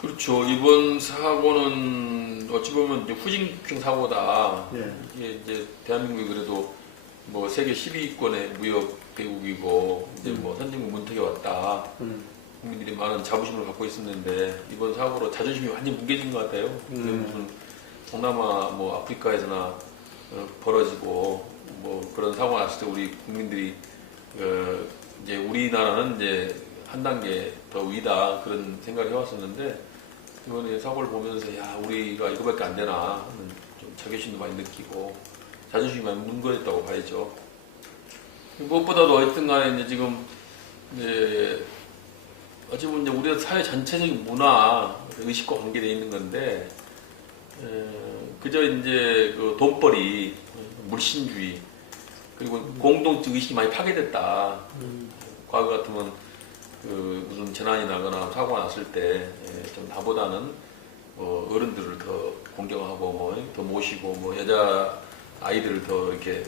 그렇죠. 이번 사고는 어찌 보면 이제 후진핑 사고다. 예. 이게 이제 대한민국이 그래도 뭐 세계 10위권의 무역 대국이고 이제 뭐 선진국 문턱에 왔다. 국민들이 많은 자부심을 갖고 있었는데 이번 사고로 자존심이 완전 뭉개진 것 같아요. 무슨 동남아 뭐 아프리카에서나 벌어지고 뭐 그런 사고가 났을 때 우리 국민들이 이제 우리나라는 이제 한 단계 더 위다 그런 생각을 해왔었는데 이번에 사고를 보면서 야 우리가 이거밖에 안 되나 하는 좀 자괴심도 많이 느끼고 자존심이 많이 뭉개졌다고 봐야죠. 무엇보다도 어쨌든 간에 이제 지금 이제 어찌 보면 이제 우리가 사회 전체적인 문화 의식과 관계되어 있는 건데 그저 이제 그 돈벌이 물신주의 그리고 공동체 의식이 많이 파괴됐다. 과거 같으면 그 무슨 재난이 나거나 사고가 났을 때 좀 나보다는 어른들을 더 공경하고 뭐 더 모시고 뭐 여자 아이들을 더 이렇게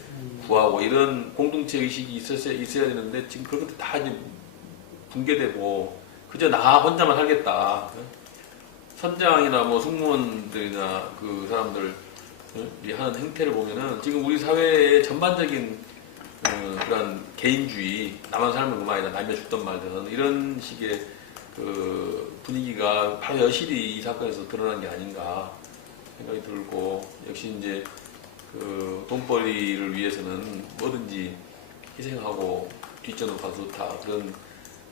구하고 이런 공동체 의식이 있어야 되는데 지금 그런 것들 다 이제 붕괴되고 그저 나 혼자만 살겠다. 선장이나 뭐 승무원들이나 그 사람들 이 하는 행태를 보면은 지금 우리 사회의 전반적인 그런 개인주의, 나만 살면 그만이다, 남이 죽던 말든 이런 식의 그 분위기가 바로 여실히 이 사건에서 드러난 게 아닌가 생각이 들고 역시 이제 그 돈벌이를 위해서는 뭐든지 희생하고 뒷전으로 가서 좋다 그런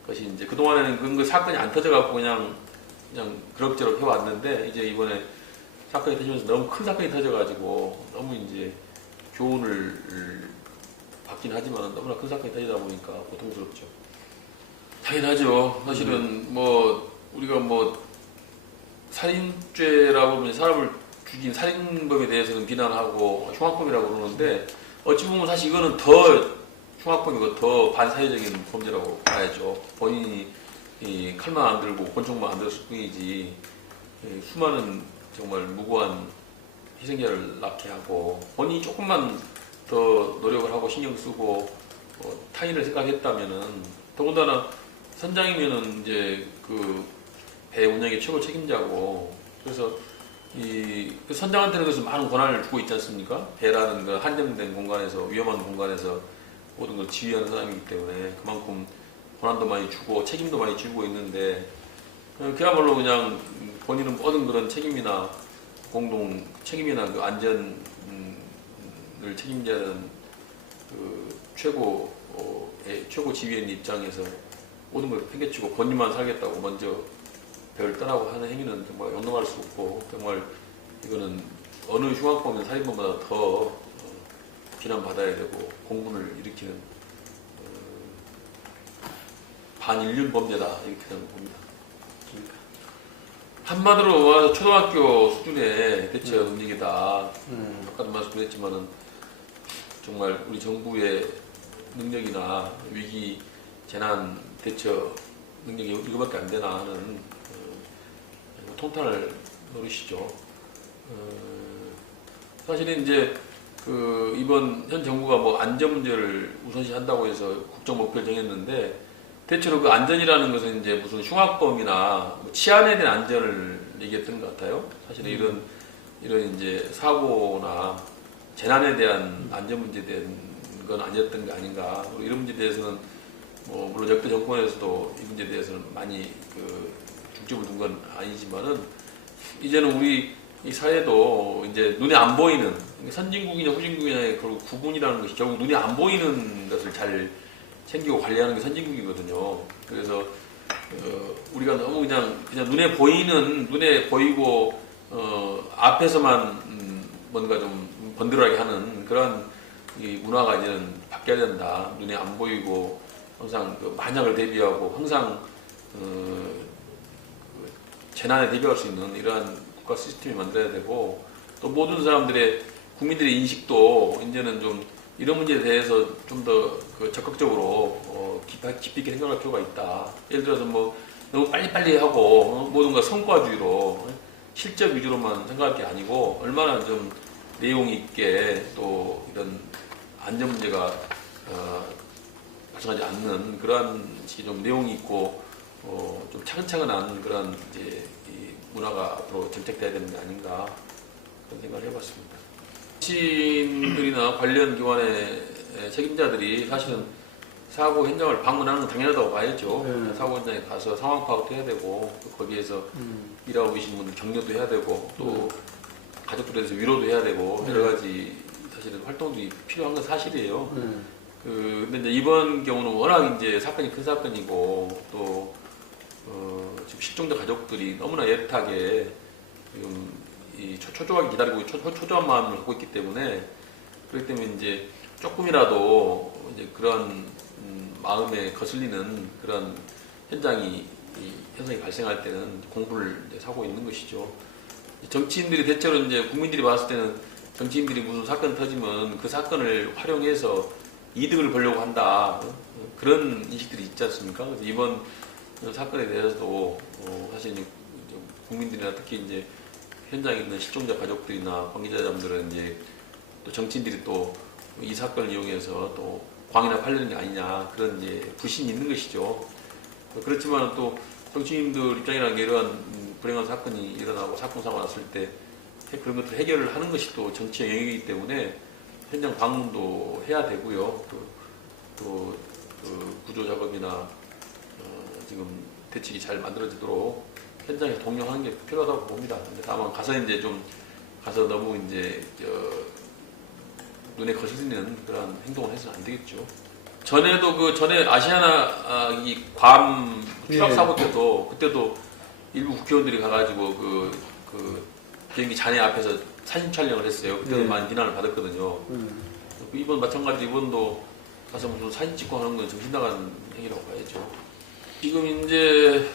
것이 이제 그동안에는 그런 거 사건이 안 터져갖고 그냥 그럭저럭 해왔는데 이제 이번에 사건이 터지면서 너무 큰 사건이 터져가지고 너무 이제 교훈을 받긴 하지만 너무나 큰 사건이 터지다 보니까 고통스럽죠. 당연하죠. 사실은 뭐 우리가 뭐 살인죄라고 하면 사람을 죽인 살인범에 대해서는 비난하고 흉악범이라고 그러는데 어찌 보면 사실 이거는 더 흉악범이고 더 반사회적인 범죄라고 봐야죠. 본인이 이 칼만 안 들고 권총만 안 들었을 뿐이지 수많은 정말 무고한 희생자를 낳게 하고 본인이 조금만 더 노력을 하고 신경 쓰고 타인을 생각했다면은 더군다나 선장이면은 이제 그 배 운영의 최고 책임자고 그래서 그 선장한테는 그래서 많은 권한을 주고 있지 않습니까? 배라는 그 한정된 공간에서 위험한 공간에서 모든 걸 지휘하는 사람이기 때문에 그만큼 권한도 많이 주고 책임도 많이 지고 있는데 그야말로 그냥 본인은 모든 그런 책임이나 공동 책임이나 그 안전을 책임져야 하는 그 최고 지휘인 입장에서 모든 걸 팽개치고 본인만 살겠다고 먼저 배를 떠나고 하는 행위는 정말 용납할 수 없고 정말 이거는 어느 흉악범이나 살인범보다 더 비난받아야 되고 공분을 일으키는 반인륜 범죄다 이렇게 저는 봅니다. 한마디로 초등학교 수준의 대처 능력이다. 아까도 말씀드렸지만은 정말 우리 정부의 능력이나 위기 재난 대처 능력이 이거밖에 안 되나 하는 통탄을 노리시죠. 사실은 이제 그 이번 현 정부가 뭐 안전 문제를 우선시한다고 해서 국정 목표를 정했는데 대체로 그 안전이라는 것은 이제 무슨 흉악범이나 뭐 치안에 대한 안전을 얘기했던 것 같아요. 사실은 이런 이제 사고나 재난에 대한 안전 문제에 대한 건 아니었던 게 아닌가. 이런 문제에 대해서는 뭐 물론 역대 정권에서도 이 문제에 대해서는 많이 그 중점을 둔 건 아니지만은 이제는 우리 이 사회도 이제 눈에 안 보이는 선진국이냐 후진국이냐의 그 구분이라는 것이 결국 눈에 안 보이는 것을 잘 챙기고 관리하는 게 선진국이거든요. 그래서 우리가 너무 그냥 눈에 보이고 앞에서만 뭔가 좀 번들어하게 하는 그런 이 문화가 이제는 바뀌어야 된다. 눈에 안 보이고 항상 그 만약을 대비하고 항상 재난에 대비할 수 있는 이러한 국가 시스템이 만들어야 되고 또 모든 사람들의 국민들의 인식도 이제는 좀 이런 문제에 대해서 좀 더 적극적으로 깊이 있게 생각할 필요가 있다. 예를 들어서 뭐 너무 빨리빨리 하고 모든 걸 성과주의로 실적 위주로만 생각할 게 아니고 얼마나 좀 내용 있게 또 이런 안전 문제가 발생하지 않는 그러한 식의 좀 내용이 있고 좀 차근차근한 그런 이제 이 문화가 앞으로 정책돼야 되는 게 아닌가 그런 생각을 해봤습니다. 정치인들이나 관련 기관의 책임자들이 사실은 사고 현장을 방문하는 건 당연하다고 봐야죠. 사고 현장에 가서 상황 파악도 해야 되고 또 거기에서 일하고 계신 분들 격려도 해야 되고 또 가족들에 대해서 위로도 해야 되고 여러 가지 사실은 활동들이 필요한 건 사실이에요. 근데 이제 이번 경우는 워낙 이제 사건이 큰 사건이고 또 지금 실종자 가족들이 너무나 애틋하게 지금 이 초조하게 기다리고 초조한 마음을 갖고 있기 때문에 그렇기 때문에 이제 조금이라도 이제 그런 마음에 거슬리는 그런 현상이 발생할 때는 공분을 이제 사고 있는 것이죠. 정치인들이 대체로 이제 국민들이 봤을 때는 정치인들이 무슨 사건 터지면 그 사건을 활용해서 이득을 보려고 한다 그런 인식들이 있지 않습니까? 그래서 이번 사건에 대해서도 사실 이제 국민들이나 특히 이제 현장에 있는 실종자 가족들이나 관계자분들은 이제 또 정치인들이 또 이 사건을 이용해서 또 광이나 팔리는 게 아니냐 그런 이제 불신이 있는 것이죠. 그렇지만 또 정치인들 입장이라는 게 이러한 불행한 사건이 일어나고 사건 사고가 났을 때 그런 것들을 해결을 하는 것이 또 정치의 영역이기 때문에 현장 방문도 해야 되고요. 또 구조 작업이나 지금 대책이 잘 만들어지도록 현장에 동료하는 게 필요하다고 봅니다. 근데 다만 가서 이제 좀 가서 너무 이제 눈에 거슬리는 그런 행동을 해서는 안 되겠죠. 전에도 전에 아시아나 이 괌 추락 사고 때도 그때도 일부 국회의원들이 가가지고 그 비행기 잔해 앞에서 사진 촬영을 했어요. 그때도 많이 비난을 받았거든요. 이번 마찬가지로 이번도 가서 무슨 사진 찍고 하는 건 정신 나간 행위라고 봐야죠. 지금 이제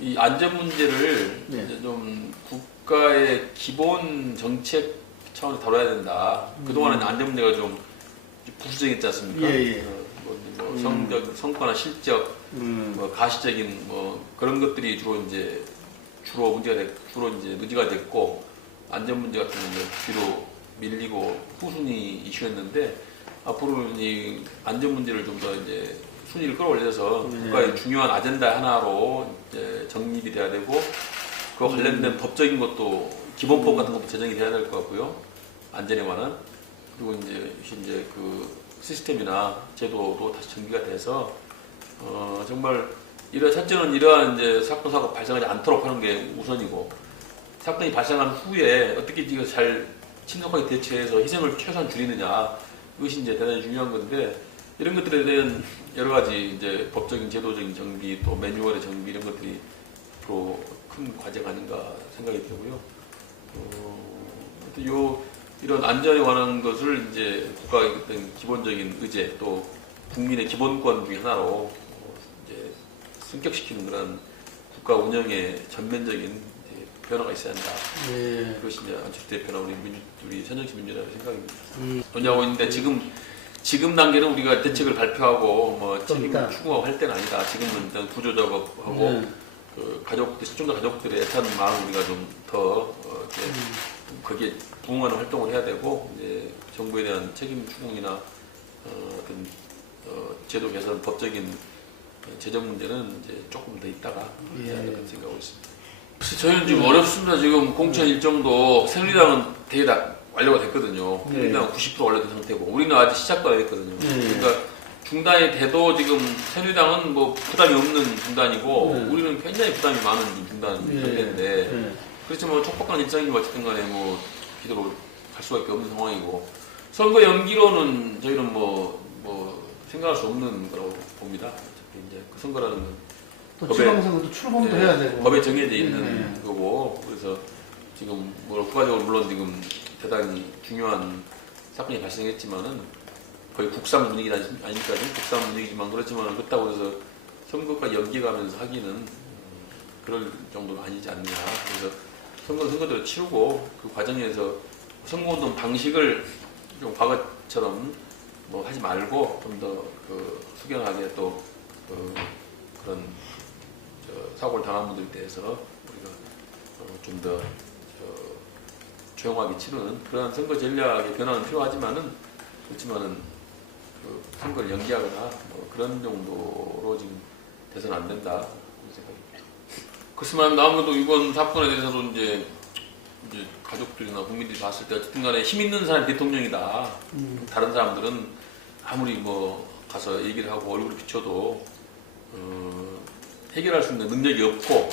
이 안전 문제를 이제 좀 국가의 기본 정책 차원에서 다뤄야 된다. 그동안은 안전 문제가 좀 부수적이었지 않습니까? 성과나 실적, 가시적인 그런 것들이 주로 이제 의지가 됐고 안전 문제 같은 경우는 뒤로 밀리고 후순위 이슈였는데 앞으로는 이 안전 문제를 좀 더 이제 순위를 끌어올려서 국가의 중요한 아젠다 하나로 이제 정립이 돼야 되고 그와 관련된 법적인 것도 기본법 같은 것도 제정이 돼야 될 것 같고요. 안전에 관한 그리고 이제 그 시스템이나 제도도 다시 정비가 돼서 정말 첫째는 이러한 이제 사건 사고 발생하지 않도록 하는 게 우선이고 사건이 발생한 후에 어떻게 이거 잘 신속하게 대처해서 희생을 최소한 줄이느냐 이것이 이제 대단히 중요한 건데 이런 것들에 대한 여러 가지 이제 법적인 제도적인 정비 또 매뉴얼의 정비 이런 것들이 앞으로 큰 과제가 아닌가 생각이 들고요. 이런 안전에 관한 것을 이제 국가의 어떤 기본적인 의제 또 국민의 기본권 중에 하나로 이제 승격시키는 그런 국가 운영의 전면적인 변화가 있어야 한다. 그것이 이제 안철수 대표나 우리 새정치민주당의 생각입니다. 논의하고 있는데 지금 단계는 우리가 대책을 발표하고 책임을 추구하고 할 때는 아니다. 지금은 일단 구조 작업하고 그 실종자 가족들의 애타는 마음을 우리가 좀 더 거기에 부응하는 활동을 해야 되고 이제 정부에 대한 책임 추궁이나 어떤 제도 개선, 법적인 재정 문제는 이제 조금 더 있다가 해야 될 것 생각하고 있습니다. 저희는 지금 어렵습니다. 지금 공천 일정도 새누리당은 대개 다 완료가 됐거든요. 새누리당은 90% 완료된 상태고 우리는 아직 시작도 안 했거든요. 그러니까 중단이 돼도 지금 새누리당은 부담이 없는 중단이고 우리는 굉장히 부담이 많은 중단 상태인데 그렇지만 촉박한 일정이 어쨌든 간에 기도로 갈 수밖에 없는 상황이고 선거 연기로는 저희는 생각할 수 없는 거라고 봅니다. 어차피 이제 그 선거라는 건 또 지방선거도 출범도 해야 되고 법에 정해져 있는 거고 그래서 지금 국가적으로 물론 지금 대단히 중요한 사건이 발생했지만은 거의 국산 분위기 아니니까 국산 분위기지만 그렇지만 그렇다고 해서 선거까지 연기가면서 하기는 그럴 정도는 아니지 않느냐. 그래서 선거대로 치르고 그 과정에서 선거운동 방식을 좀 과거처럼 하지 말고 좀 더 숙연하게 또 그런 사고를 당한 분들에 대해서 우리가 좀 더 조용하게 치르는 그러한 선거 전략의 변화는 필요하지만은 그렇지만은 선거를 연기하거나 그런 정도로 지금 돼서는 안 된다 생각입니다. 그렇지만 아무래도 이번 사건에 대해서도 이제 가족들이나 국민들이 봤을 때 어쨌든 간에 힘 있는 사람이 대통령이다. 다른 사람들은 아무리 뭐 가서 얘기를 하고 얼굴을 비춰도 해결할 수 있는 능력이 없고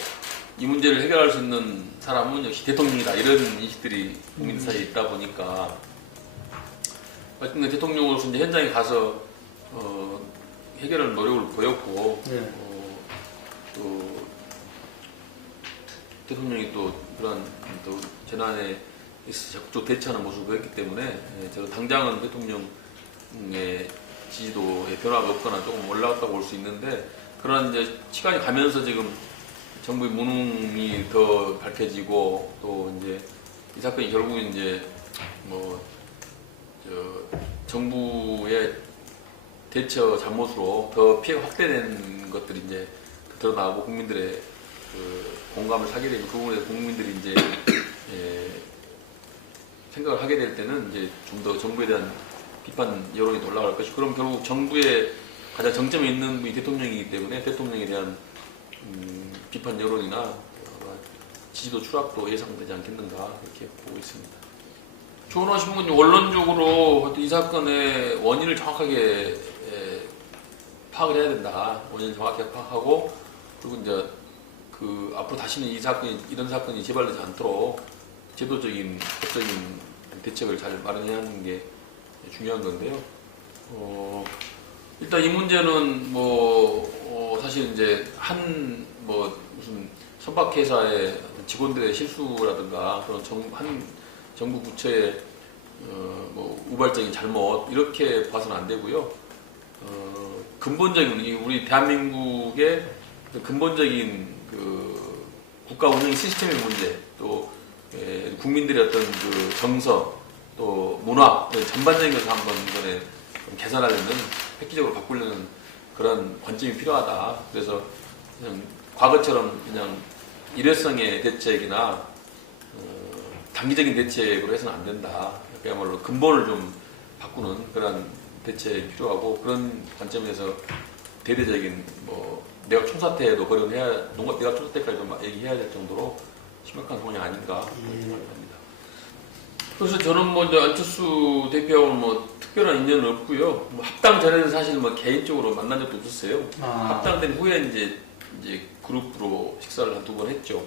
이 문제를 해결할 수 있는 사람은 역시 대통령이다. 이런 인식들이 국민들 사이에 있다 보니까 어쨌든 대통령으로서 이제 현장에 가서 해결할 노력을 보였고 네. 또 대통령이 또 그런 또 재난에 적극 대처하는 모습을 보였기 때문에 저는 당장은 대통령의 지지도에 변화가 없거나 조금 올라갔다고 볼 수 있는데 그런 이제 시간이 가면서 지금 정부의 무능이 더 밝혀지고 또 이제 이 사건이 결국 이제 뭐 정부의 대처 잘못으로 더 피해가 확대된 것들이 이제 드러나고 국민들의 그 공감을 사게 되면 그 부분에 국민들이 이제 생각을 하게 될 때는 이제 좀 더 정부에 대한 비판 여론이 더 올라갈 것이고 그럼 결국 정부의 가장 정점에 있는 분이 대통령이기 때문에 대통령에 대한 비판 여론이나 지지도 추락도 예상되지 않겠는가 이렇게 보고 있습니다. 조언하신 분이 원론적으로 이 사건의 원인을 정확하게 파악을 해야 된다. 원인을 정확하게 파악하고 그리고 이제 그 앞으로 다시는 이런 사건이 재발되지 않도록 제도적인 법적인 대책을 잘 마련해야 하는 게 중요한 건데요. 일단 이 문제는 사실 이제 무슨 선박회사의 직원들의 실수라든가 그런 한 정부 부처의 우발적인 잘못 이렇게 봐서는 안 되고요. 근본적인 우리 대한민국의 근본적인 그 국가 운영 시스템의 문제 또 국민들의 어떤 그 정서 또 문화 전반적인 것을 한번 이번에 개선하려는 획기적으로 바꾸려는 그런 관점이 필요하다. 그래서 그냥 과거처럼 그냥 일회성의 대책이나 단기적인 대책으로 해서는 안 된다. 그야말로 근본을 좀 바꾸는 그런 대책이 필요하고 그런 관점에서 대대적인 내가 총사퇴도 거론해야 내가 총사퇴까지도 얘기해야 될 정도로 심각한 상황이 아닌가 생각합니다. 그래서 저는 이제 안철수 대표하고는 특별한 인연은 없고요. 합당 전에는 사실 개인적으로 만난 적도 없었어요. 합당된 후에 이제 그룹으로 식사를 한 2번 했죠.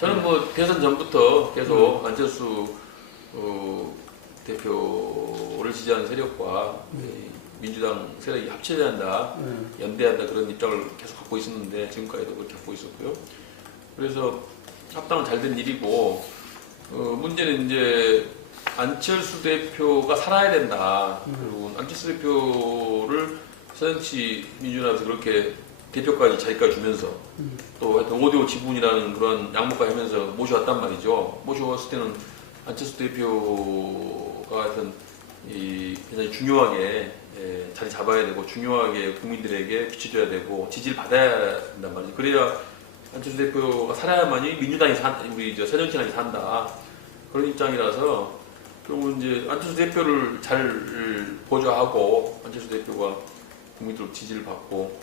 저는 대선 전부터 계속 안철수 대표를 지지하는 세력과 민주당 세력이 합쳐야 한다, 연대한다 그런 입장을 계속 갖고 있었는데 지금까지도 그렇게 갖고 있었고요. 그래서 합당은 잘 된 일이고 문제는 이제 안철수 대표가 살아야 된다. 그리고 안철수 대표를 새정치 민주당에서 그렇게 대표까지 자기까지 주면서 또 하여튼 오디오 지분이라는 그런 양목까지 하면서 모셔왔단 말이죠. 모셔왔을 때는 안철수 대표가 하여튼 굉장히 중요하게 자리 잡아야 되고 중요하게 국민들에게 비춰줘야 되고 지지를 받아야 된단 말이죠. 그래야 안철수 대표가 살아야만이 민주당이 우리 새정치당이 산다. 그런 입장이라서 그리고 이제 안철수 대표를 잘 보좌하고 안철수 대표가 국민들 지지를 받고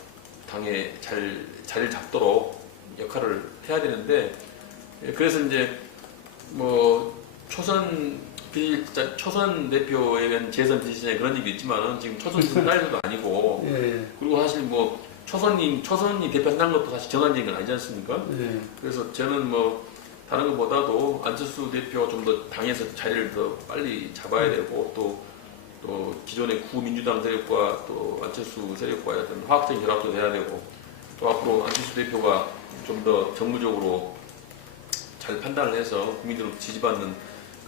당에 잘 자리를 잡도록 역할을 해야 되는데 그래서 이제 초선 대표에 대한 재선 비시즌에 그런 얘기 있지만은 지금 초선 사이즈도 아니고 그리고 사실 초선이 대표한다는 것도 사실 정한적인 건 아니지 않습니까? 그래서 저는 다른 것보다도 안철수 대표가 좀 더 당에서 자리를 더 빨리 잡아야 되고 또 기존의 구민주당 세력과 또 안철수 세력과의 어떤 화학적인 결합도 돼야 되고 또 앞으로 안철수 대표가 좀 더 정무적으로 잘 판단을 해서 국민들로 지지받는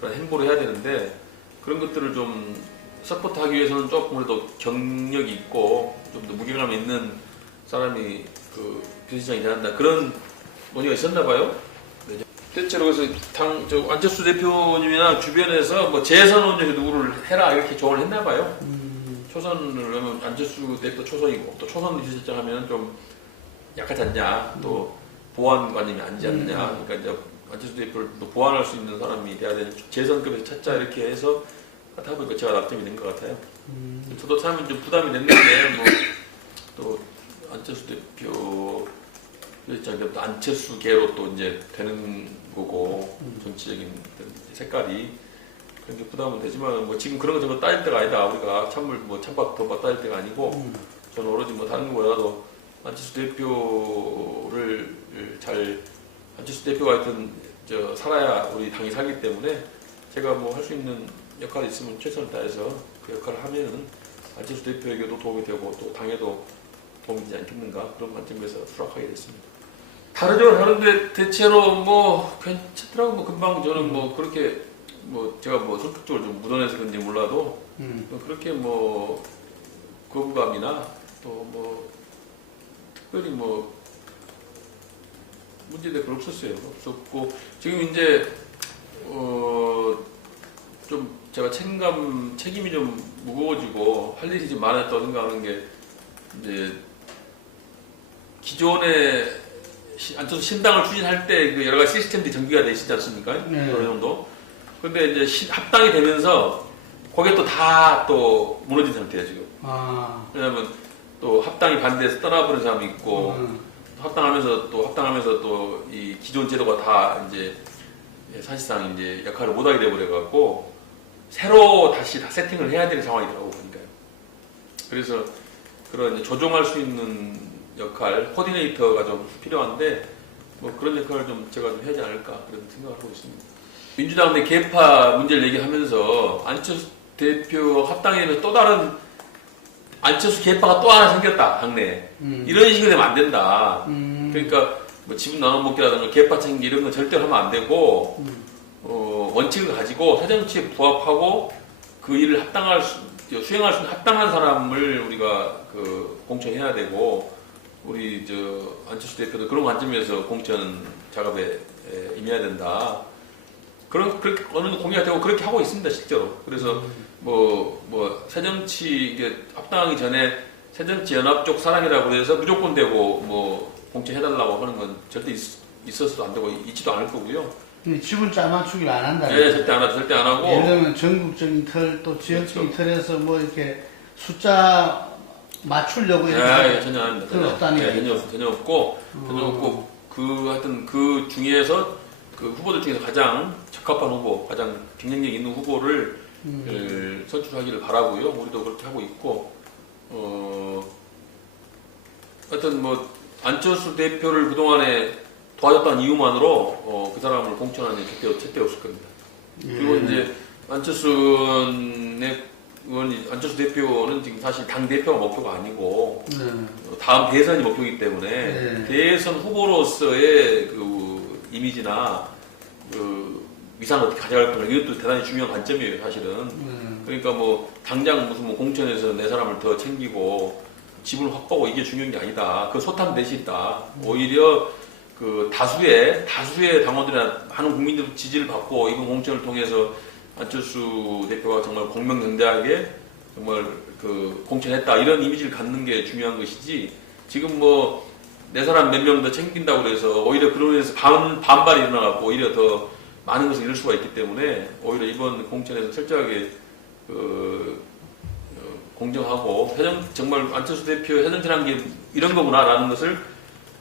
그런 행보를 해야 되는데 그런 것들을 좀 서포트하기 위해서는 조금이라도 경력이 있고 좀 더 무게감 있는 사람이 비서실장이 돼야 한다 그런 논의가 있었나 봐요. 대체로 그래서 안철수 대표님이나 주변에서 재선 원정에 누구를 해라 이렇게 조언을 했나 봐요. 초선을 하면 안철수 대표 초선이고 또 초선 비서실장 하면 좀 약하지 않냐 또 보안관님이 아니지 않느냐 그러니까 이제 안철수 대표를 또 보완할 수 있는 사람이 돼야 되는 재선급에서 찾자 이렇게 해서 하다 보니까 제가 낙점이 된 것 같아요. 저도 참 좀 부담이 됐는데 또 안철수 대표 이제 안철수계로 또 이제 되는 거고 정치적인 색깔이 그런 게 부담은 되지만 뭐 지금 그런 거 전부 따질 때가 아니다. 우리가 찬물 뭐 찬밥 덮밥 따질 때가 아니고 저는 오로지 뭐 다른 거보다도 안철수 대표를 안철수 대표가 하여튼 살아야 우리 당이 살기 때문에 제가 뭐 할 수 있는 역할이 있으면 최선을 다해서 그 역할을 하면은 안철수 대표에게도 도움이 되고 또 당에도 도움이 되지 않겠는가 그런 관점에서 수락하게 됐습니다. 다르죠. 다른데 대체로 뭐 괜찮더라고. 뭐 금방 저는 뭐 그렇게 뭐 제가 뭐 성격적으로 좀 묻어내서 그런지 몰라도 그렇게 뭐 거부감이나 또 뭐 특별히 뭐 문제될 건 없었어요. 없었고 지금 이제 좀 제가 책임이 좀 무거워지고 할 일이 좀 많았다고 생각하는 게 이제 기존에 안철수 신당을 추진할 때 그 여러 가지 시스템들이 정비가 되어 있지 않습니까? 어느 정도. 근데 이제 합당이 되면서 거기에 또 다 또 무너진 상태예요 지금. 왜냐하면 또 합당이 반대해서 떠나버린 사람이 있고 합당하면서 또 이 기존 제도가 다 이제 사실상 이제 역할을 못하게 돼버려갖고 새로 다시 다 세팅을 해야 되는 상황이더라고 보니까요. 그래서 그런 이제 조정할 수 있는 역할, 코디네이터가 좀 필요한데 뭐 그런 역할을 좀 제가 좀 해야지 않을까 그런 생각을 하고 있습니다. 민주당 내 계파 문제를 얘기하면서 안철수 대표 합당이 되면 또 다른 안철수 계파가 또 하나 생겼다 당내에 이런 식으로 되면 안 된다. 그러니까 뭐 지분 나눠먹기라든가 계파 챙기 이런 건 절대로 하면 안 되고 원칙을 가지고 사정치에 부합하고 그 일을 수행할 수 있는 합당한 사람을 우리가 공천해야 되고 우리 안철수 대표도 그런 관점에서 공천 작업에 임해야 된다. 그렇게 어느 정도 공유가 되고 그렇게 하고 있습니다 실제로. 그래서 새정치 이게 합당하기 전에 새정치 연합 쪽 사람이라고 해서 무조건 되고 뭐 공천해달라고 하는 건 절대 있어서도 안 되고 있지도 않을 거고요. 지분 짜맞추기를 안 한다. 네, 절대 안 하죠. 절대 안 하고. 예를 들면 전국적인 틀, 또 지역적인 틀에서 뭐 이렇게 숫자 맞추려고 이렇게. 전혀 안 합니다. 전혀 없고, 하여튼 그 중에서 그 후보들 중에서 가장 적합한 후보, 가장 경쟁력 있는 후보를 선출하기를 바라고요. 우리도 그렇게 하고 있고, 하여튼 뭐 안철수 대표를 그동안에 도와줬다는 이유만으로 그 사람을 공천하는 게 절대 없을 겁니다. 그리고 이제 안철수 대표는 지금 사실 당 대표가 목표가 아니고 다음 대선이 목표이기 때문에 대선 후보로서의 그 이미지나 그 위상을 어떻게 가져갈 건가 이것도 대단히 중요한 관점이에요 사실은. 그러니까 뭐 당장 무슨 뭐 공천에서 내 사람을 더 챙기고 지분을 확보하고 이게 중요한 게 아니다. 그 소탐 대시다. 오히려 그 다수의 당원들이나 많은 국민들 지지를 받고 이번 공천을 통해서 안철수 대표가 정말 공명정대하게 정말 그 공천했다 이런 이미지를 갖는 게 중요한 것이지 지금 뭐 내 사람 몇 명 더 챙긴다고 그래서 오히려 그로 인해서 반발이 일어나고 오히려 더 많은 것을 잃을 수가 있기 때문에 오히려 이번 공천에서 철저하게 공정하고 정말 안철수 대표 해정치라는 게 이런 거구나라는 것을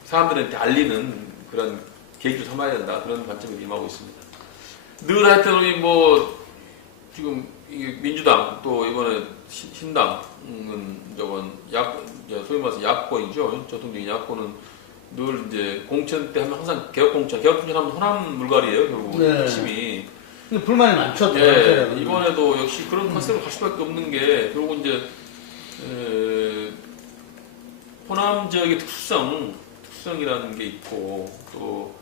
사람들한테 알리는 그런 계기로 삼아야 된다 그런 관점으로 임하고 있습니다. 늘 하여튼 우리 뭐 지금 민주당 또 이번에 신당은 소위 말해서 야권이죠. 전통적인 야권은 늘 이제 공천 때 하면 항상 개혁 공천 하면 호남 물갈이에요 결국 핵심이. 근데 불만이 많죠. 이번에도 역시 그런 컨셉으로 갈 수밖에 없는 게 결국 이제 호남 지역의 특성이라는 게 있고 또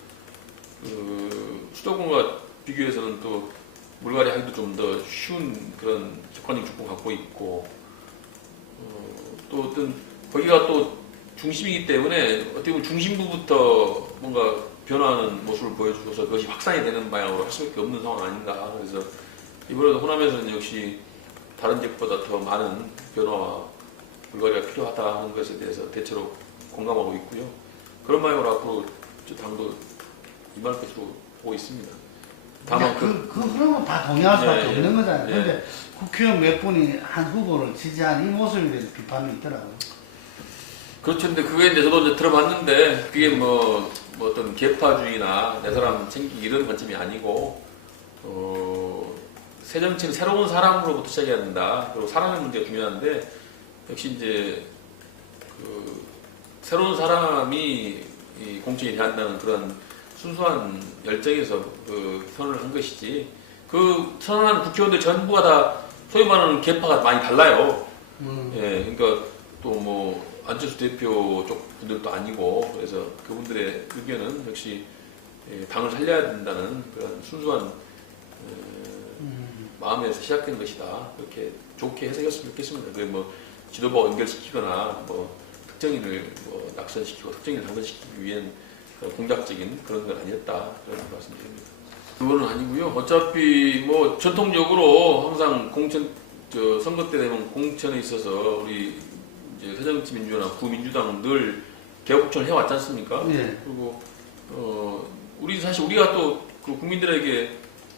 수도권과 비교해서는 또 물갈이 하기도 좀 더 쉬운 그런 객관적 조건 갖고 있고 또 어떤 거기가 또 중심이기 때문에 어떻게 보면 중심부부터 뭔가 변화하는 모습을 보여주셔서 그것이 확산이 되는 방향으로 할 수밖에 없는 상황 아닌가. 그래서 이번에도 호남에서는 역시 다른 지역보다 더 많은 변화와 물갈이가 필요하다 하는 것에 대해서 대체로 공감하고 있고요. 그런 방향으로 앞으로 당도 임할 것으로 보고 있습니다. 다만 그 흐름은 다 동의할 수밖에 없는 거잖아요. 그런데 국회의원 몇 분이 한 후보를 지지한 이 모습에 대해서 비판이 있더라고요. 그렇죠. 근데 그게 이제 저도 이제 들어봤는데 그게 뭐 어떤 계파주의나 내 사람 챙기기 이런 관점이 아니고 새 정치는 새로운 사람으로부터 시작해야 된다. 그리고 사람의 문제가 중요한데 역시 이제 그 새로운 사람이 이 공천이 대한다는 그런 순수한 열정에서 그 선언을 한 것이지 그 선언한 국회의원들 전부가 다 소위 말하는 계파가 많이 달라요. 예, 그러니까 또 뭐 안철수 대표 쪽 분들도 아니고 그래서 그분들의 의견은 역시 당을 살려야 된다는 그런 순수한 마음에서 시작된 것이다. 그렇게 좋게 해석했으면 좋겠습니다. 그 뭐 지도부와 연결시키거나 뭐 특정인을 뭐 낙선시키고 특정인을 당선시키기 위한 공작적인 그런 건 아니었다. 그런 말씀드립니다. 그거는 아니고요. 어차피 뭐 전통적으로 항상 선거 때 되면 공천에 있어서 우리 이제 새정치민주연합, 구민주당 늘 개혁국천을 해왔지 않습니까? 네. 그리고 우리가 또 그 국민들에게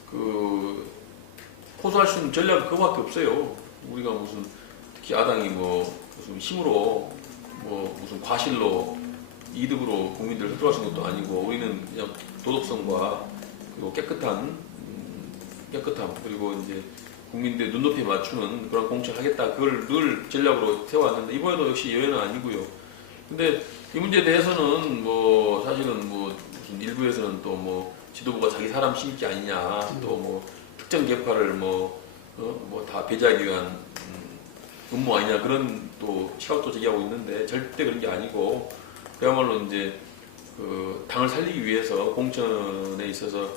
그 호소할 수 있는 전략은 그거밖에 없어요. 우리가 무슨 특히 야당이 뭐 무슨 힘으로 뭐 무슨 과실로 이득으로 국민들을 흡수할 수 있는 것도 아니고 우리는 그냥 도덕성과 그리고 깨끗함 그리고 이제 국민들 눈높이에 맞추는 그런 공천을 하겠다. 그걸 늘 전략으로 세워왔는데 이번에도 역시 예외는 아니고요. 근데 이 문제에 대해서는 뭐 사실은 뭐 무슨 일부에서는 또 뭐 지도부가 자기 사람 심기 아니냐 또 뭐 특정 계파를 뭐 다 배제하기 위한 음모 아니냐 그런 또 시각도 제기하고 있는데 절대 그런 게 아니고 그야말로 이제 그 당을 살리기 위해서 공천에 있어서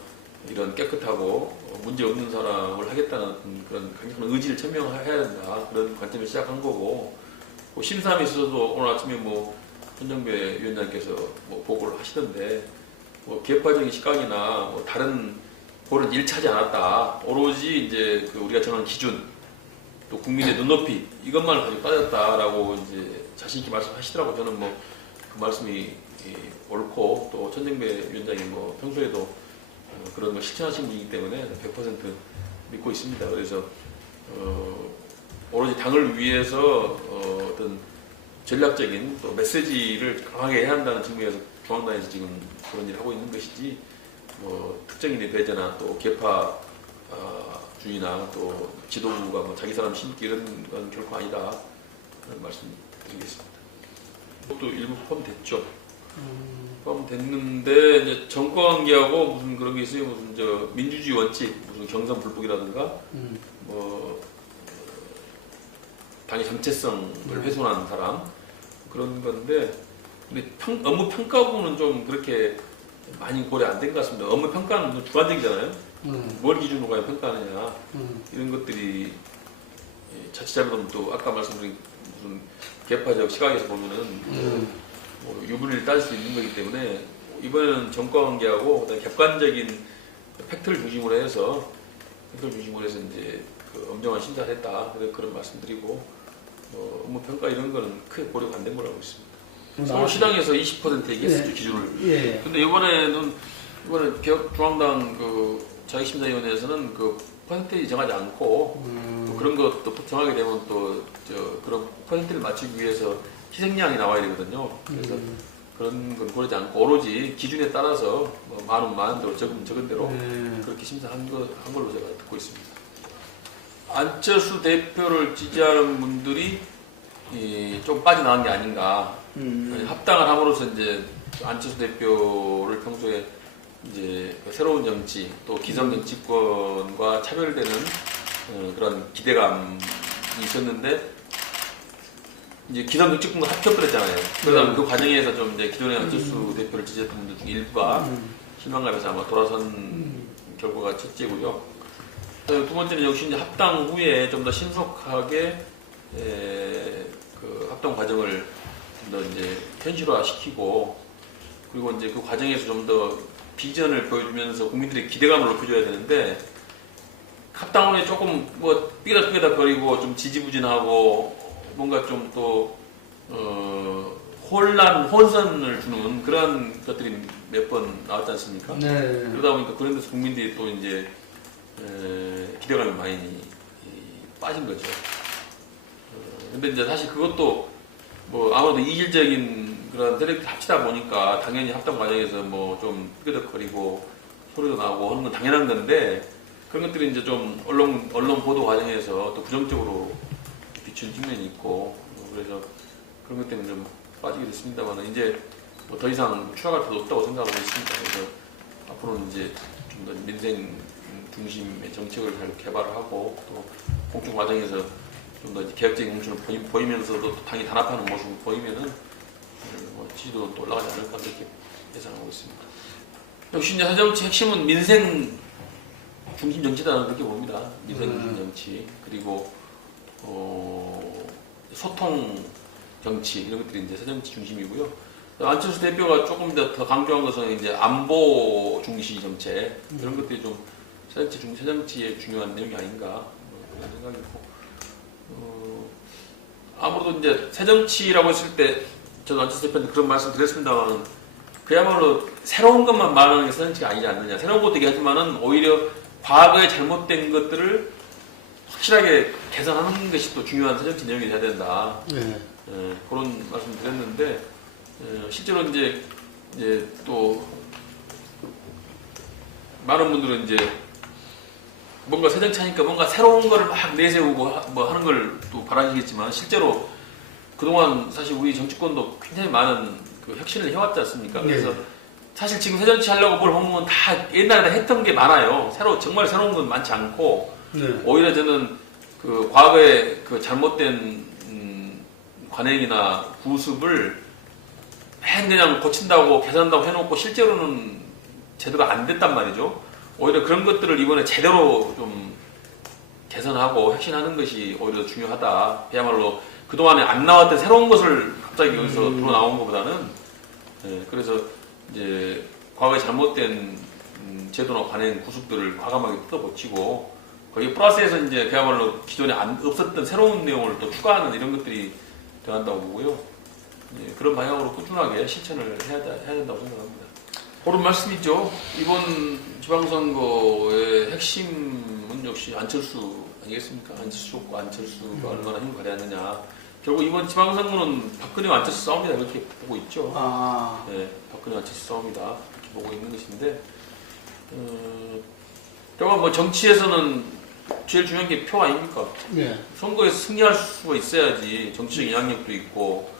이런 깨끗하고 문제 없는 사람을 하겠다는 그런 강력한 의지를 천명해야 된다 그런 관점에서 시작한 거고 뭐 심사함에 있어서도 오늘 아침에 뭐 손정배 위원장께서 뭐 보고를 하시던데 뭐 개파적인 시각이나 뭐 다른 고를 일치하지 않았다 오로지 이제 그 우리가 정한 기준 또 국민의 눈높이 이것만 가지고 따졌다라고 이제 자신 있게 말씀하시더라고. 저는 뭐 그 말씀이 옳고 또 손정배 위원장이 뭐 평소에도 그런 거 실천하신 분이기 때문에 100% 믿고 있습니다. 그래서 오로지 당을 위해서 어떤 전략적인 또 메시지를 강하게 해야 한다는 측면에서 중앙당에서 지금 그런 일을 하고 있는 것이지 뭐 특정인의 배제나 또 계파 주의나 또 지도부가 뭐 자기 사람 심기 이런 건 결코 아니다 그런 말씀드리겠습니다. 또 일부 포함됐죠. 포함됐는데 이제 정권관계하고 무슨 그런 게 있어요. 무슨 저 민주주의 원칙, 무슨 경선 불복이라든가 뭐 당의 정체성을 훼손한 사람 그런 건데 근데 업무 평가 부분은 좀 그렇게 많이 고려 안 된 것 같습니다. 업무 평가는 좀 주관적이잖아요. 뭘 기준으로 가야 평가하느냐 이런 것들이 자칫 잘못하면 또 아까 말씀드린 무슨 개파적 시각에서 보면은 뭐 유불리를 따질 수 있는 거기 때문에 이번에는 정권관계하고 그다음에 객관적인 팩트를 중심으로 해서 이제 그 엄정한 심사를 했다 그런 말씀드리고 업무 평가 이런 거는 크게 고려가 안 된 거라고 있습니다. 서울시당에서 20% 얘기했었죠. 기준을. 예. 근데 이번에 개혁중앙당 그 자격심사위원회에서는 그 퍼센테이지 정하지 않고 또 그런 것도 정하게 되면 또 그런 퍼센테이지를 맞추기 위해서 희생양이 나와야 되거든요. 그래서 그런 건 고르지 않고 오로지 기준에 따라서 뭐 많은 대로 적은 대로 그렇게 심사한 걸로 제가 듣고 있습니다. 안철수 대표를 지지하는 분들이 좀 빠져나간 게 아닌가. 합당을 함으로써 이제 안철수 대표를 평소에 이제 새로운 정치 또 기성 정치권과 차별되는 그런 기대감이 있었는데 이제 기성 정치권과 합쳐버렸잖아요. 그러다 그 과정에서 좀 이제 기존의 안철수 대표를 지지했던 분들 중 일부가 실망감에서 아마 돌아선 결과가 첫째고요. 두 번째는 역시 이제 합당 후에 좀 더 신속하게 그 합당 과정을 좀 더 이제 현실화시키고 그리고 이제 그 과정에서 좀 더 비전을 보여주면서 국민들의 기대감을 높여줘야 되는데 합당 후에 조금 뭐 삐그덕거리고 좀 지지부진하고 뭔가 좀 또 혼선을 주는 그런 것들이 몇 번 나왔지 않습니까? 네. 그러다 보니까 그런 데서 국민들이 또 이제 기대감이 많이 빠진 거죠. 근데 이제 사실 그것도 뭐 아무래도 이질적인 그런 세력들 합치다 보니까 당연히 합당 과정에서 뭐 좀 끄덕거리고 소리도 나고 하는 건 당연한 건데 그런 것들이 이제 좀 언론 보도 과정에서 또 부정적으로 비춘 측면이 있고 그래서 그런 것 때문에 좀 빠지게 됐습니다만 이제 뭐 더 이상 추락할 필요 없다고 생각하고 있습니다. 그래서 앞으로는 이제 좀 더 민생 중심의 정책을 잘 개발하고 또 공천 과정에서 좀 더 개혁적인 공천을 보이면서도 또 당이 단합하는 모습을 보이면은 뭐 지지도도 또 올라가지 않을까 그렇게 예상하고 있습니다. 역시 이제 사정치 핵심은 민생 중심 정치다 그렇게 봅니다. 민생 중심 정치 그리고 소통 정치 이런 것들이 이제 새정치 중심이고요. 안철수 대표가 조금 더 강조한 것은 이제 안보 중시 정책 이런 것들이 좀 새정치의 중요한 내용이 아닌가 그런 생각이고 아무래도 이제 새정치라고 했을 때 저도 안철수 대표한테 그런 말씀 드렸습니다만 그야말로 새로운 것만 말하는 게 새정치가 아니지 않느냐. 새로운 것도 얘기하지만은 오히려 과거에 잘못된 것들을 확실하게 개선하는 것이 또 중요한 새정치 내용이 돼야 된다. 네. 그런 말씀 드렸는데 실제로 이제 또 많은 분들은 이제 뭔가 새정치하니까 뭔가 새로운 거를 막 내세우고 뭐 하는 걸 또 바라시겠지만 실제로 그동안 사실 우리 정치권도 굉장히 많은 그 혁신을 해왔지 않습니까? 그래서 사실 지금 새정치 하려고 뭘 보면 다 옛날에 했던 게 많아요. 정말 새로운 건 많지 않고 오히려 저는 그 과거에 그 잘못된 관행이나 구습을 맨 그냥 고친다고 개선한다고 해놓고 실제로는 제대로 안 됐단 말이죠. 오히려 그런 것들을 이번에 제대로 좀 개선하고 혁신하는 것이 오히려 중요하다. 그야말로 그동안에 안 나왔던 새로운 것을 갑자기 여기서 들어 나온 것보다는 그래서 이제 과거에 잘못된 제도나 관행 구습들을 과감하게 뜯어고치고 거기에 플러스해서 이제 그야말로 기존에 없었던 새로운 내용을 또 추가하는 이런 것들이 들어간다고 보고요. 그런 방향으로 꾸준하게 실천을 해야 된다고 생각합니다. 그런 말씀이죠. 이번 지방선거의 핵심은 역시 안철수 아니겠습니까? 안철수 좋고 안철수가 얼마나 힘을 발휘하느냐. 결국 이번 지방선거는 박근혜와 안철수 싸움이다 이렇게 보고 있죠. 박근혜 안철수 싸움이다 이렇게 보고 있는 것인데 결국 뭐 정치에서는 제일 중요한 게 표 아닙니까? 선거에서 승리할 수가 있어야지 정치적 영향력도 있고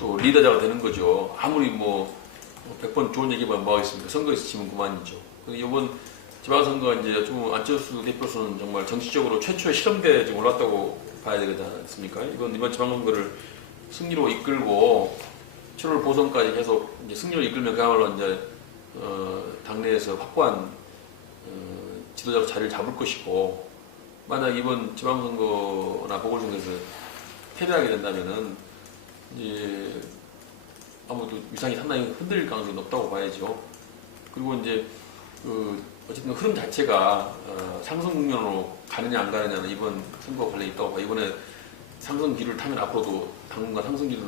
또 리더자가 되는 거죠. 아무리 뭐 100번 좋은 얘기만 뭐 하겠습니까? 선거에서 지면 그만이죠. 이번 지방선거가 이제 좀 안철수 대표로서는 정말 정치적으로 최초의 실험대에 지금 올랐다고 봐야 되지 않습니까? 이번 지방선거를 승리로 이끌고 7월 보선까지 계속 이제 승리로 이끌면 그야말로 이제 당내에서 확고한 지도자로 자리를 잡을 것이고 만약 이번 지방선거나 보궐선거에서 패배하게 된다면은 이제 아무래도 위상이 상당히 흔들릴 가능성이 높다고 봐야죠. 그리고 이제 어쨌든 흐름 자체가 상승 국면으로 가느냐 안 가느냐는 이번 선거 관련이 있다고 봐요. 이번에 상승기를 타면 앞으로도 당분간 상승기를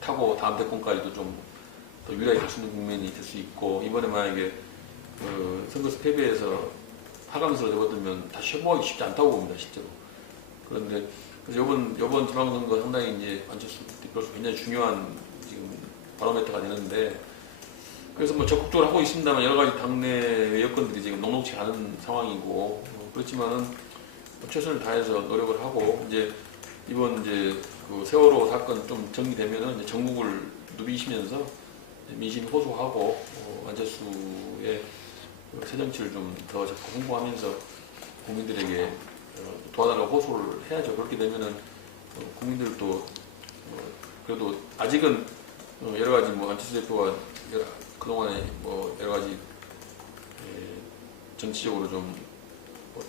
타고 다음 대권까지도 좀 더 유리하게 갈 수 있는 국면이 될 수 있고 이번에 만약에 선거에서 패배해서 하강세로 접어들면 다시 회복하기 쉽지 않다고 봅니다, 실제로. 그런데 그래서 이번 지방선거 상당히 이제 안철수 대표로서 굉장히 중요한 지금 바로메터가 되는데 그래서 뭐 적극적으로 하고 있습니다만 여러 가지 당내 여건들이 지금 녹록치 않은 상황이고 그렇지만은 뭐 최선을 다해서 노력을 하고 이제 이번 이제 그 세월호 사건 좀 정리되면은 이제 전국을 누비시면서 민심이 호소하고 안철수의 새정치를 좀 더 자꾸 홍보하면서 국민들에게 도와달라고 호소를 해야죠. 그렇게 되면은 국민들도 그래도 아직은 여러 가지 뭐 안철수 대표가 그동안에 뭐 여러 가지 정치적으로 좀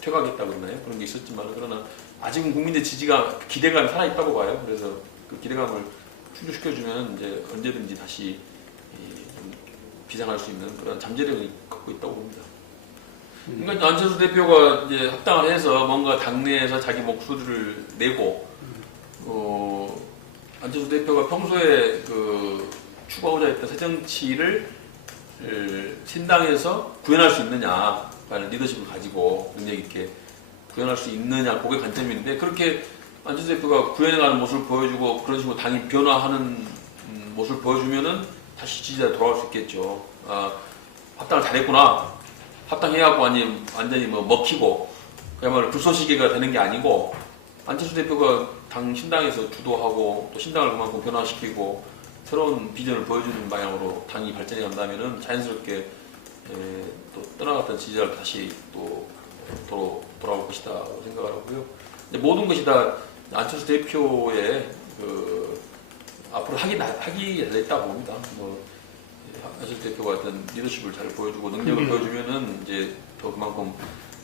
퇴각했다 그러나요? 그런 게 있었지만 그러나 아직은 국민의 지지가 기대감이 살아있다고 봐요. 그래서 그 기대감을 충족시켜주면 이제 언제든지 다시 좀 비상할 수 있는 그런 잠재력을 갖고 있다고 봅니다. 그러니까 안철수 대표가 이제 합당을 해서 뭔가 당내에서 자기 목소리를 내고 안철수 대표가 평소에 그 추구하고자 했던 새정치를 신당에서 구현할 수 있느냐, 리더십을 가지고 능력 있게 구현할 수 있느냐, 그게 관점인데 그렇게 안철수 대표가 구현해가는 모습을 보여주고 그런 식으로 당이 변화하는 모습을 보여주면은 다시 지지자로 돌아올 수 있겠죠. 아, 합당을 잘했구나. 합당해갖고 완전히 뭐 먹히고 그야말로 불쏘시개가 되는 게 아니고 안철수 대표가 당 신당에서 주도하고 또 신당을 그만큼 변화시키고 새로운 비전을 보여주는 방향으로 당이 발전해 간다면은 자연스럽게 또 떠나갔던 지지자를 다시 또 돌아올 것이다고 생각을 하고요. 모든 것이 다 안철수 대표의 앞으로 하기 잘했다 봅니다. 뭐 안철수 대표가 어떤 리더십을 잘 보여주고 능력을 보여주면은 이제 더 그만큼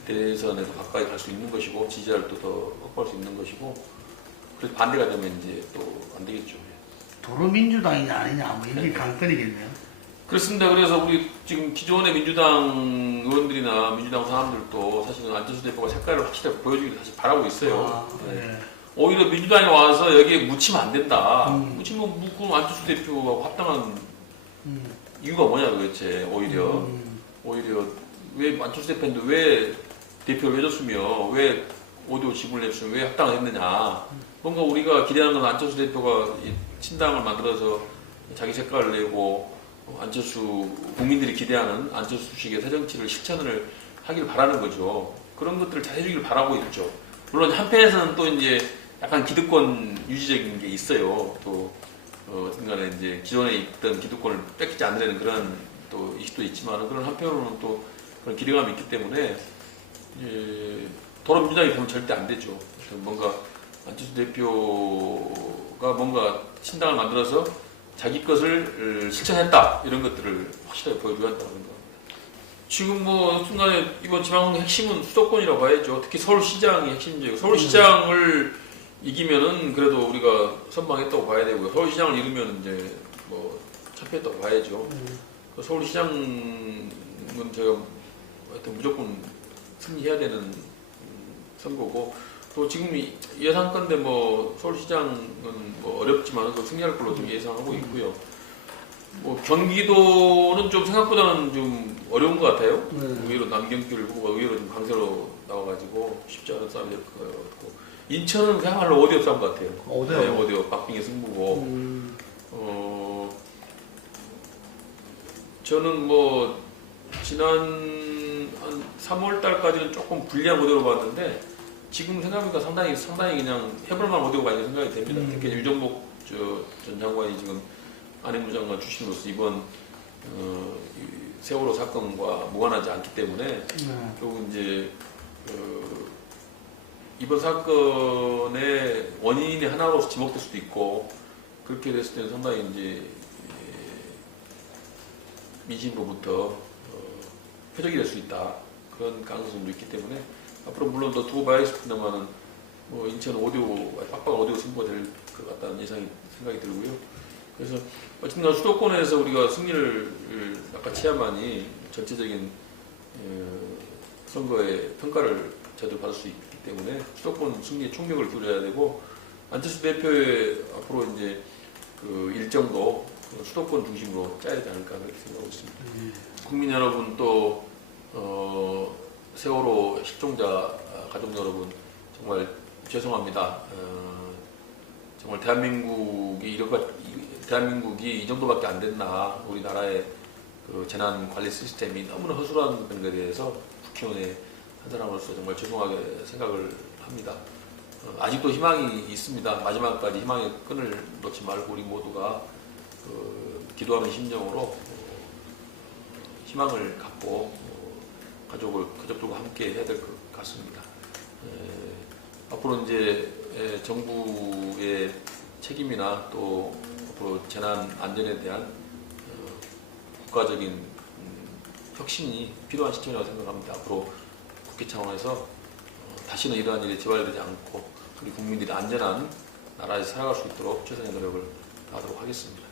대선에도 가까이 갈 수 있는 것이고 지지자를 또 더 확보할 수 있는 것이고 그래서 반대가 되면 이제 또 안 되겠죠. 도로 민주당이냐 아니냐 뭐 이게 관건이겠네요. 그렇습니다. 그래서 우리 지금 기존의 민주당 의원들이나 민주당 사람들도 사실은 안철수 대표가 색깔을 확실하게 보여주기를 다시 바라고 있어요. 네. 오히려 민주당에 와서 여기에 묻히면 안 된다. 묻히면 묻고 안철수 대표하고 합당한 이유가 뭐냐 도대체 오히려 왜 안철수 대표인데 왜 대표를 해줬으며 왜 5대5 지분을 냈으면 왜 합당을 했느냐. 뭔가 우리가 기대하는 건 안철수 대표가 신당을 만들어서 자기 색깔을 내고 안철수 국민들이 기대하는 안철수식의 새정치를 실천을 하길 바라는 거죠. 그런 것들을 잘 해주길 바라고 있죠. 물론 한편에서는 또 이제 약간 기득권 유지적인 게 있어요. 또 어쨌든 간에 이제 기존에 있던 기득권을 뺏기지 않으려는 그런 또 이슈도 있지만 그런 한편으로는 또 그런 기대감이 있기 때문에 도로 민주당이 되면 절대 안 되죠. 뭔가 안철수 대표가 뭔가 신당을 만들어서 자기 것을 실천했다 이런 것들을 확실하게 보여줘야 한다고 생각합니다. 지금 뭐 순간에 이번 지방선거 핵심은 수도권이라고 봐야죠. 특히 서울시장이 핵심적이고 서울시장을 이기면은 그래도 우리가 선방했다고 봐야 되고요. 서울시장을 잃으면 이제 뭐 참패했다고 봐야죠. 서울시장은 제가 하여튼 무조건 승리해야 되는 선거고 또 지금 예상건데 뭐 서울시장은 뭐 어렵지만 승리할 걸로 좀 예상하고 있고요. 뭐 경기도는 좀 생각보다는 좀 어려운 것 같아요. 의외로 남경길 후보가 의외로 좀 강세로 나와가지고 쉽지 않은 싸움이 될 것 같고 인천은 그야말로 5대5 싸움 같아요. 5대5. 네, 5대5 박빙의 승부고 저는 뭐 지난 한 3월 달까지는 조금 불리한 모델로 봤는데 지금 생각해보니까 상당히 그냥 해볼만 모델가 있는 생각이 됩니다. 특히 유정복 전 장관이 지금 안행부 장관 출신으로서 이번 세월호 사건과 무관하지 않기 때문에 결국 이제 이번 사건의 원인의 하나로서 지목될 수도 있고 그렇게 됐을 때는 상당히 이제 민심으로부터 표적이 될 수 있다 그런 가능성도 있기 때문에 앞으로 물론 더 두고 봐야겠습니다만은 뭐 인천 5대5 빡빡한 5대5 승부가 될 것 같다는 생각이 들고요. 그래서 어쨌든 수도권에서 우리가 승리를 낚아채야만이 전체적인 선거의 평가를 제대로 받을 수 있기 때문에 수도권 승리에 총력을 기울여야 되고 안철수 대표의 앞으로 이제 그 일정도 수도권 중심으로 짜야 되지 않을까 그렇게 생각하고 있습니다. 국민 여러분 또 세월호 실종자 가족 여러분 정말 죄송합니다. 정말 대한민국이 이 정도밖에 안 됐나 우리나라의 그 재난 관리 시스템이 너무나 허술한 것에 대해서 국회의원의 한 사람으로서 정말 죄송하게 생각을 합니다. 아직도 희망이 있습니다. 마지막까지 희망의 끈을 놓지 말고 우리 모두가 기도하는 심정으로 희망을 갖고 가족들과 함께 해야 될 것 같습니다. 앞으로 이제 정부의 책임이나 또 앞으로 재난 안전에 대한 국가적인 혁신이 필요한 시점이라고 생각합니다. 앞으로 국회 차원에서 다시는 이러한 일이 재발되지 않고 우리 국민들이 안전한 나라에서 살아갈 수 있도록 최선의 노력을 다하도록 하겠습니다.